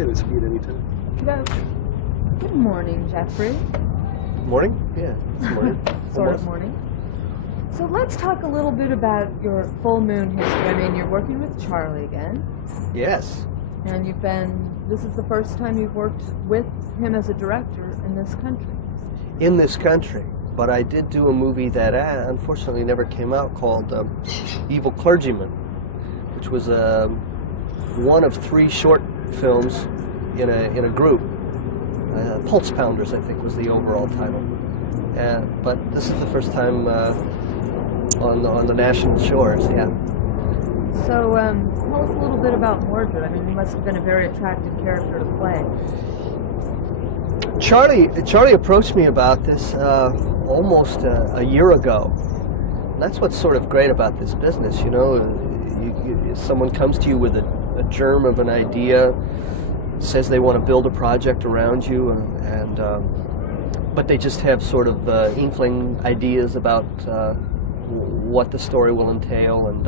Okay to speak at any time. Good morning, Jeffrey. Morning? Yeah, it's morning. Sort of morning. So let's talk a little bit about your full moon history. I mean, you're working with Charlie again. Yes. And this is the first time you've worked with him as a director in this country. In this country. But I did do a movie that unfortunately never came out called Evil Clergyman, which was one of 3 short films in a group. Pulse Pounders, I think, was the overall title. But this is the first time on the national shores, yeah. So tell us a little bit about Mordrid. I mean, you must have been a very attractive character to play. Charlie approached me about this almost a year ago. That's what's sort of great about this business, you know. Someone comes to you with a germ of an idea, says they want to build a project around you, but they just have sort of inkling ideas about what the story will entail, and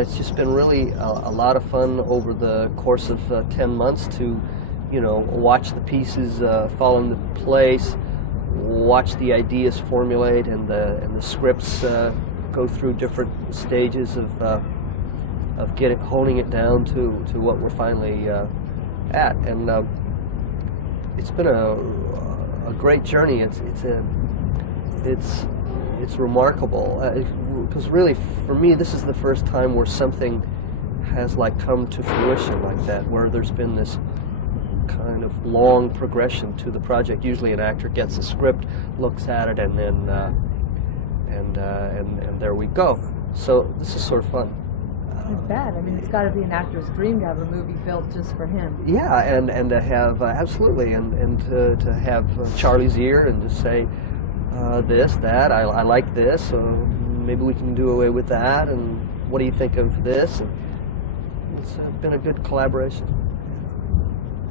it's just been really a lot of fun over the course of 10 months to, you know, watch the pieces fall into place, watch the ideas formulate, and the scripts go through different stages of honing it down to what we're finally at, and it's been a great journey. It's remarkable because really for me this is the first time where something has like come to fruition like that, where there's been this kind of long progression to the project. Usually an actor gets a script, looks at it, and then and there we go. So this is sort of fun. Not bad. I mean, it's got to be an actor's dream to have a movie built just for him. Yeah, and to have absolutely, and to have Charlie's ear and to say this, that, I like this, so maybe we can do away with that, and what do you think of this? And it's been a good collaboration.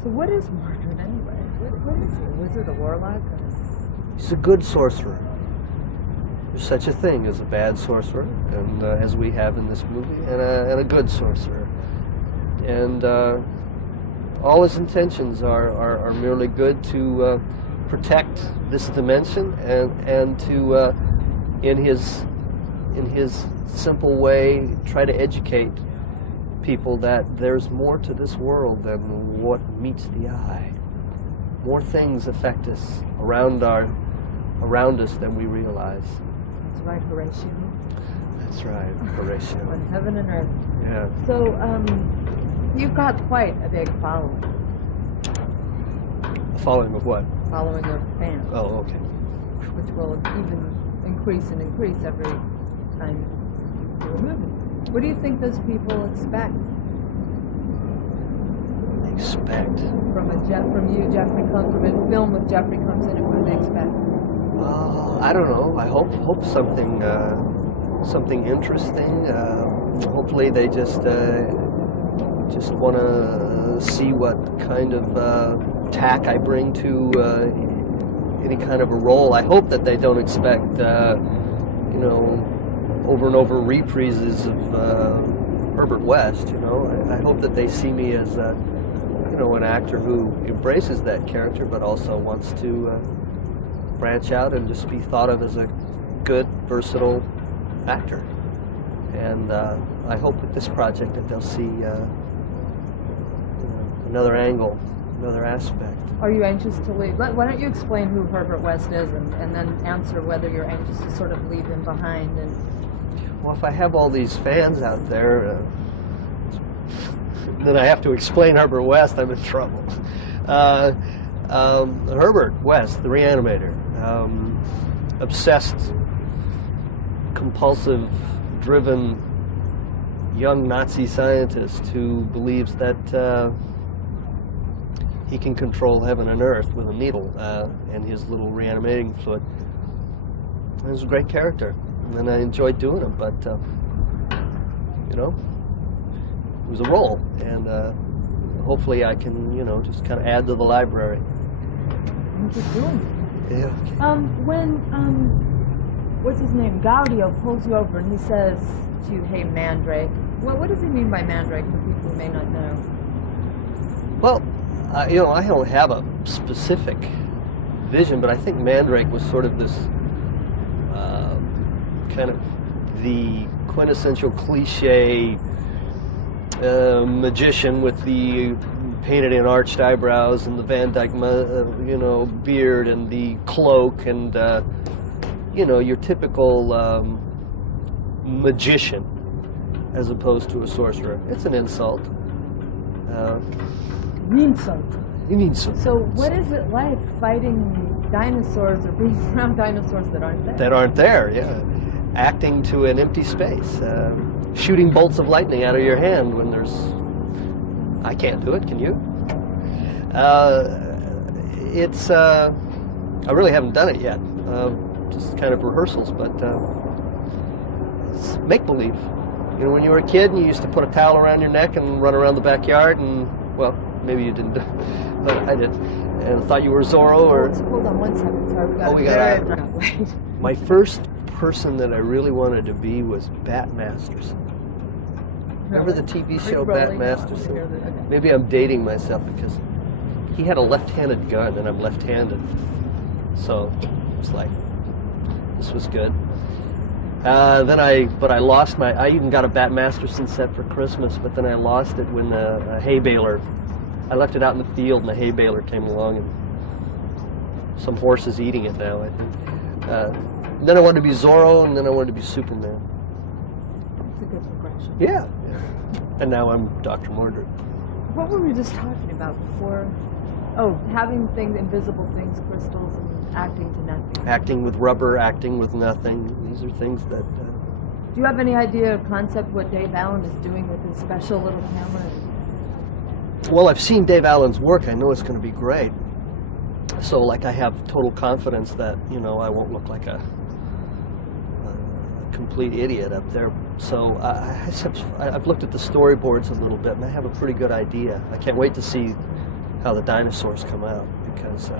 So what is Mordrid anyway? What is he? A wizard, a warlock? He's a good sorcerer. There's such a thing as a bad sorcerer, and as we have in this movie, and a good sorcerer. And all his intentions are merely good to protect this dimension, and to in his simple way try to educate people that there's more to this world than what meets the eye. More things affect us around us than we realize. That's right, Horatio. That's right, Horatio. On heaven and earth. Yeah. So you've got quite a big following. A following of what? Following of fans. Oh, okay. Which will even increase and increase every time you do a movie. What do you think those people expect? Expect? From you, Jeffrey comes from a film with Jeffrey comes in it. What do they expect? I don't know. I hope something interesting. Hopefully they just want to see what kind of tack I bring to any kind of a role. I hope that they don't expect you know, over and over reprises of Herbert West. You know, I hope that they see me as you know, an actor who embraces that character, but also wants to branch out and just be thought of as a good, versatile actor. And I hope with this project that they'll see you know, another angle, another aspect. Are you anxious to leave? Why don't you explain who Herbert West is, and then answer whether you're anxious to sort of leave him behind? And well, if I have all these fans out there, then I have to explain Herbert West, I'm in trouble. Herbert West, the Reanimator, obsessed, compulsive, driven young Nazi scientist who believes that he can control heaven and earth with a needle and his little reanimating fluid. He was a great character, and I enjoyed doing him, but you know, it was a role, and hopefully I can, you know, just kind of add to the library. I'm just doing it. Yeah. When what's his name, Gaudio pulls you over and he says to you, "Hey, Mandrake." Well, what does he mean by Mandrake for people who may not know? Well, You know, I don't have a specific vision, but I think Mandrake was sort of this kind of the quintessential cliche magician with the painted in arched eyebrows and the Van Dyke, you know, beard and the cloak and, you know, your typical magician as opposed to a sorcerer. It's an insult. Insult. You mean so? So what is it like fighting dinosaurs or being around dinosaurs that aren't there? That aren't there, yeah. Acting to an empty space. Shooting bolts of lightning out of your hand when there's... I can't do it, can you? It's... I really haven't done it yet. Just kind of rehearsals, but it's make-believe. You know, when you were a kid and you used to put a towel around your neck and run around the backyard and, well, maybe you didn't, but I did. And thought you were Zorro or... Hold on 1 second, sorry. We got My first person that I really wanted to be was Bat Masterson. Remember the TV show Bat Masterson? Okay. Maybe I'm dating myself because he had a left-handed gun and I'm left-handed. So it's like, this was good. But I lost I even got a Bat Masterson set for Christmas, but then I lost it when a hay baler, I left it out in the field and the hay baler came along and some horse is eating it now, I think. Then I wanted to be Zorro and then I wanted to be Superman. That's a good progression. Yeah. And now I'm Dr. Mordrid. What were we just talking about before? Oh, having things, invisible things, crystals, and acting to nothing. Acting with rubber, acting with nothing. These are things that... Do you have any idea or concept what Dave Allen is doing with his special little camera? Well, I've seen Dave Allen's work. I know it's going to be great. So, like, I have total confidence that, you know, I won't look like a complete idiot up there. So I've looked at the storyboards a little bit, and I have a pretty good idea. I can't wait to see how the dinosaurs come out, because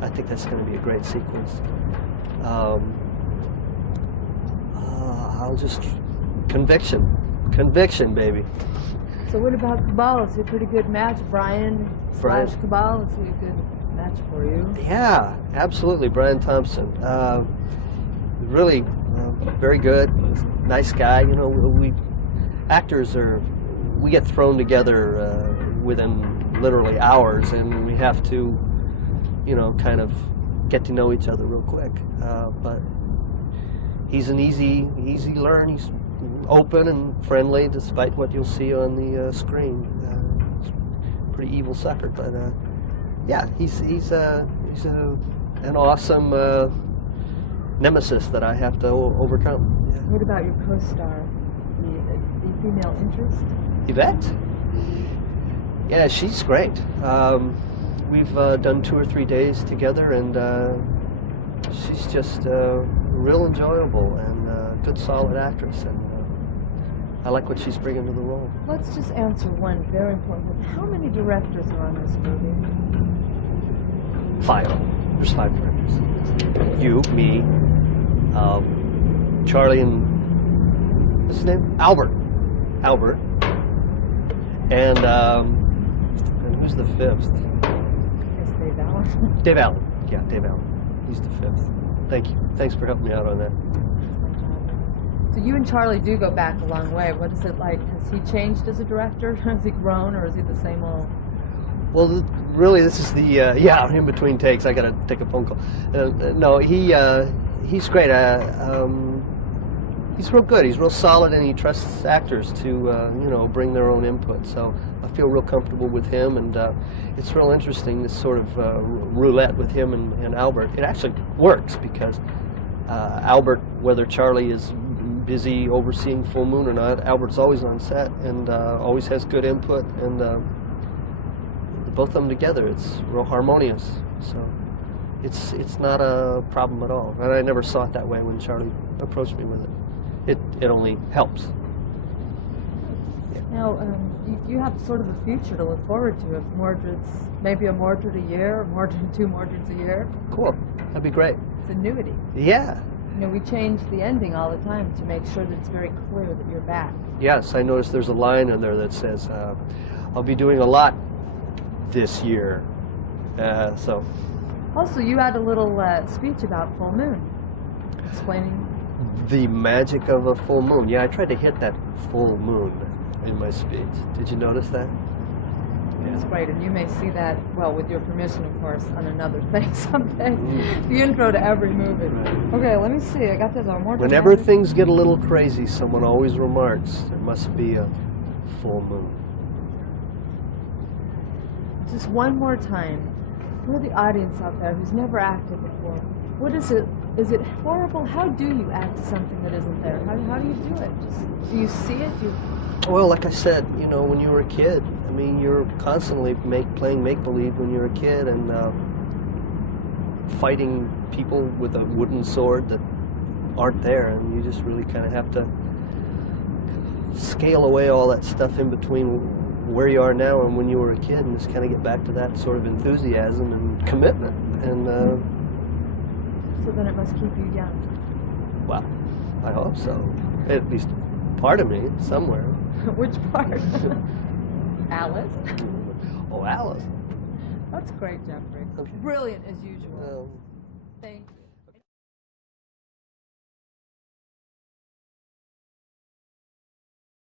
I think that's going to be a great sequence. I'll just... Conviction, baby. So what about Cabal? Is he a pretty good match? Brian / Cabal, is he a good match for you? Yeah, absolutely. Brian Thompson. Really very good, nice guy. You know, we actors we get thrown together within literally hours, and we have to, you know, kind of get to know each other real quick. But he's an easy learn. He's open and friendly, despite what you'll see on the screen. Pretty evil sucker, but yeah, he's an awesome nemesis that I have to overcome. Yeah. What about your co-star, the female interest? Yvette? Yeah, she's great. We've done 2 or 3 days together, and she's just real enjoyable and good, solid actress, and I like what she's bringing to the role. Let's just answer one very important one. How many directors are on this movie? 5. There's 5 directors. You, me, Charlie, and what's his name? Albert, and who's the 5th? It's Dave Allen. Dave Allen. Yeah, Dave Allen. He's the 5th. Thank you. Thanks for helping me out on that. So you and Charlie do go back a long way. What is it like? Has he changed as a director? Has he grown, or is he the same old? Well, really, this is the yeah. In between takes, I gotta take a phone call. No, he's great. He's real good. He's real solid, and he trusts actors to you know, bring their own input. So I feel real comfortable with him, and it's real interesting, this sort of roulette with him and Albert. It actually works because Albert, whether Charlie is busy overseeing Full Moon or not, Albert's always on set and always has good input, and both of them together, it's real harmonious. So it's not a problem at all, and I never saw it that way when Charlie approached me with it. It only helps. Yeah. Now, you have sort of a future to look forward to. If Mordrid's maybe a Mordrid a year, or 2 Mordrids a year. Cool. That'd be great. It's annuity. Yeah. You know, we change the ending all the time to make sure that it's very clear that you're back. Yes, I noticed there's a line in there that says, I'll be doing a lot this year. So Also, you had a little speech about full moon, explaining. the magic of a full moon. Yeah, I tried to hit that full moon in my speech. Did you notice that? It's great, and you may see that, well, with your permission, of course, on another thing someday. The intro to every movie. Right. Okay, let me see. I got this on more. Whenever things get a little crazy, someone always remarks, there must be a full moon. Just one more time, for the audience out there who's never acted before, what is it? Is it horrible? How do you act to something that isn't there? How do you do it? Just, do you see it? Well, like I said, you know, when you were a kid, I mean, you're constantly playing make-believe when you're a kid and fighting people with a wooden sword that aren't there, and you just really kind of have to scale away all that stuff in between where you are now and when you were a kid, and just kind of get back to that sort of enthusiasm and commitment. And so then it must keep you young. well, I hope so. At least part of me, somewhere. Which part? Alice? Oh, Alice. That's great, Jeffrey. Okay. Brilliant as usual. Um, Thank you.